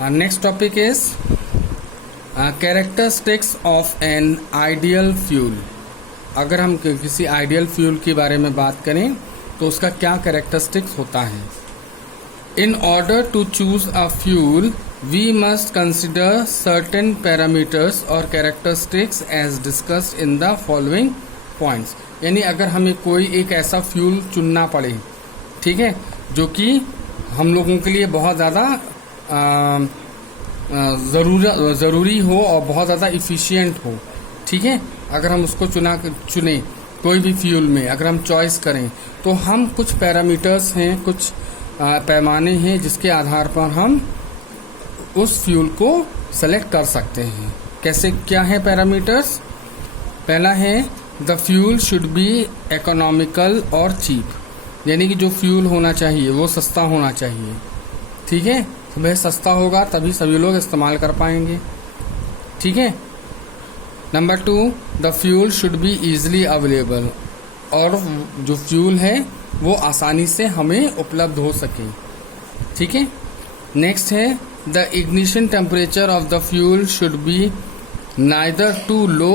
Next topic is characteristics of an ideal fuel. अगर हम किसी आइडियल फ्यूल के बारे में बात करें तो उसका क्या कैरेक्टरिस्टिक्स होता है। In order to choose a fuel we must consider certain parameters और characteristics as discussed in the following points. यानी अगर हमें कोई एक ऐसा फ्यूल चुनना पड़े, ठीक है, जो कि हम लोगों के लिए बहुत ज़्यादा ज़रूरी हो और बहुत ज़्यादा इफ़िशियंट हो, ठीक है, अगर हम उसको चुने कोई भी फ्यूल में अगर हम चॉइस करें तो हम कुछ पैरामीटर्स हैं, कुछ पैमाने हैं जिसके आधार पर हम उस फ्यूल को सेलेक्ट कर सकते हैं। कैसे, क्या है पैरामीटर्स? पहला है the fuel should B economical और चीप, यानी कि जो फ्यूल होना चाहिए वो सस्ता होना चाहिए, ठीक है, तो वह सस्ता होगा तभी सभी लोग इस्तेमाल कर पाएंगे, ठीक है। Number 2, the fuel should be easily available, और जो फ्यूल है वो आसानी से हमें उपलब्ध हो सके, ठीक है। नेक्स्ट है the ignition temperature of the fuel should be neither too low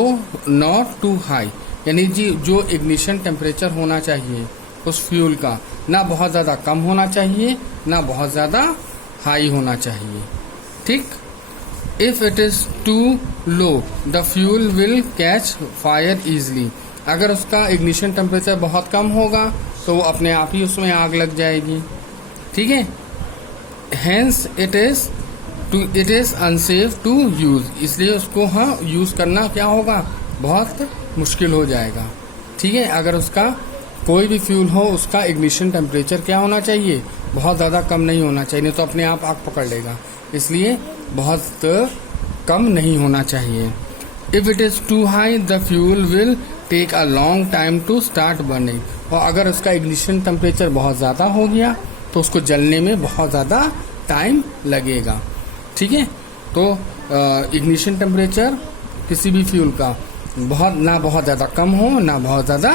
not too high, यानी जी जो इग्निशन टेम्परेचर होना चाहिए उस फ्यूल का ना बहुत ज़्यादा कम होना चाहिए ना बहुत ज़्यादा हाई होना चाहिए, ठीक। If it is too low the fuel will catch fire easily, अगर उसका इग्निशन टेम्परेचर बहुत कम होगा तो वो अपने आप ही उसमें आग लग जाएगी, ठीक है। Hence it is unsafe to use, इसलिए उसको यूज़ करना क्या होगा, बहुत मुश्किल हो जाएगा, ठीक है। अगर उसका कोई भी फ्यूल हो उसका इग्निशन टेम्परेचर क्या होना चाहिए, बहुत ज़्यादा कम नहीं होना चाहिए, नहीं तो अपने आप आग पकड़ लेगा, इसलिए बहुत कम नहीं होना चाहिए। If it is too high the fuel will take a long time to start burning, और अगर उसका इग्निशन टेम्परेचर बहुत ज़्यादा हो गया तो उसको जलने में बहुत ज़्यादा टाइम लगेगा, ठीक है। तो इग्निशन टेम्परेचर किसी भी फ्यूल का ना बहुत ज़्यादा कम हो ना बहुत ज़्यादा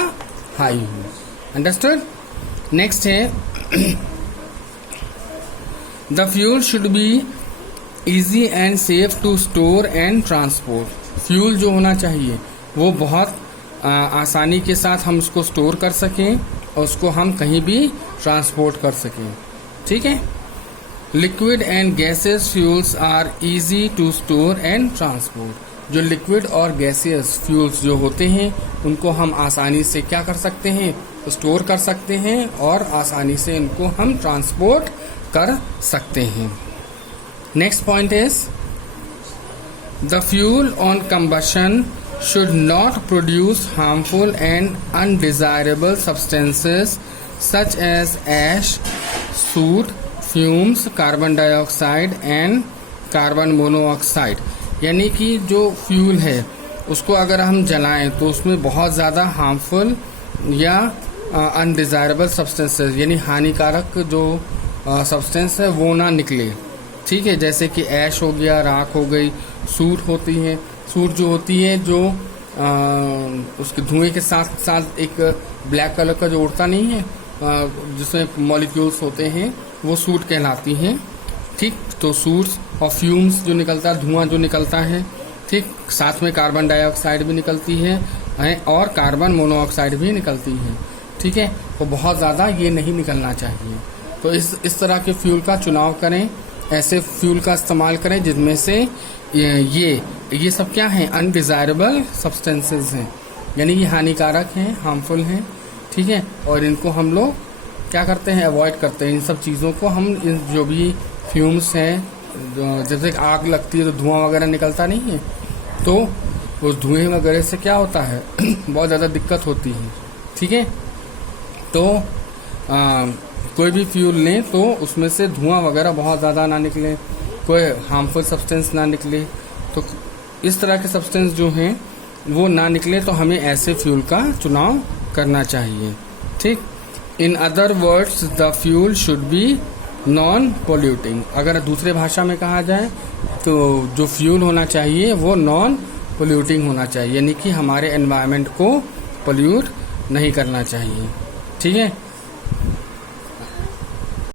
हाई हो, अंडरस्टूड। नेक्स्ट है the fuel should be easy and safe to store and transport, fuel जो होना चाहिए वो बहुत आसानी के साथ हम उसको स्टोर कर सकें और उसको हम कहीं भी ट्रांसपोर्ट कर सकें, ठीक है। Liquid and gases fuels are easy to store and transport, जो लिक्विड और गैसियस फ्यूल्स जो होते हैं उनको हम आसानी से क्या कर सकते हैं, स्टोर कर सकते हैं और आसानी से इनको हम ट्रांसपोर्ट कर सकते हैं। Next point is the fuel on combustion should not produce harmful and undesirable substances such as ash, soot, fumes, carbon dioxide and carbon monoxide, यानी कि जो फ्यूल है उसको अगर हम जलाएं तो उसमें बहुत ज़्यादा हार्मफुल या अनडिज़ायरेबल सब्सटेंसेस यानी हानिकारक जो सब्सटेंस है वो ना निकले, ठीक है। जैसे कि ऐश हो गया, राख हो गई, सूट होती है, सूट जो होती है जो उसके धुएं के साथ साथ एक ब्लैक कलर का जो उड़ता नहीं है जिसमें मॉलिक्यूल्स होते हैं वो सूट कहलाती हैं, ठीक। तो सूट्स और फ्यूम्स जो निकलता है, धुआं जो निकलता है, ठीक, साथ में कार्बन डाइऑक्साइड भी निकलती है और कार्बन मोनोऑक्साइड भी निकलती है, ठीक है। तो बहुत ज़्यादा ये नहीं निकलना चाहिए। तो इस तरह के फ्यूल का चुनाव करें, ऐसे फ्यूल का इस्तेमाल करें जिनमें से ये सब क्या हैं, अनडिज़ायरेबल सब्सटेंसेस हैं, यानी ये हानिकारक हैं, हार्मफुल हैं, ठीक है। और इनको हम लोग क्या करते हैं, अवॉइड करते हैं। इन सब चीज़ों को हम इन जो भी फ्यूम्स हैं, जैसे आग लगती है तो धुआं वगैरह निकलता नहीं है, तो उस धुएं वगैरह से क्या होता है बहुत ज़्यादा दिक्कत होती है, ठीक है। तो कोई भी फ्यूल लें तो उसमें से धुआं वगैरह बहुत ज़्यादा ना निकले, कोई हार्मफुल सब्सटेंस ना निकले, तो इस तरह के सब्सटेंस जो हैं वो ना निकले तो हमें ऐसे फ्यूल का चुनाव करना चाहिए, ठीक। In other words the fuel should B non polluting, अगर दूसरे भाषा में कहा जाए तो जो फ्यूल होना चाहिए वो नॉन पोल्यूटिंग होना चाहिए, यानी कि हमारे एनवायरनमेंट को पोल्यूट नहीं करना चाहिए, ठीक है।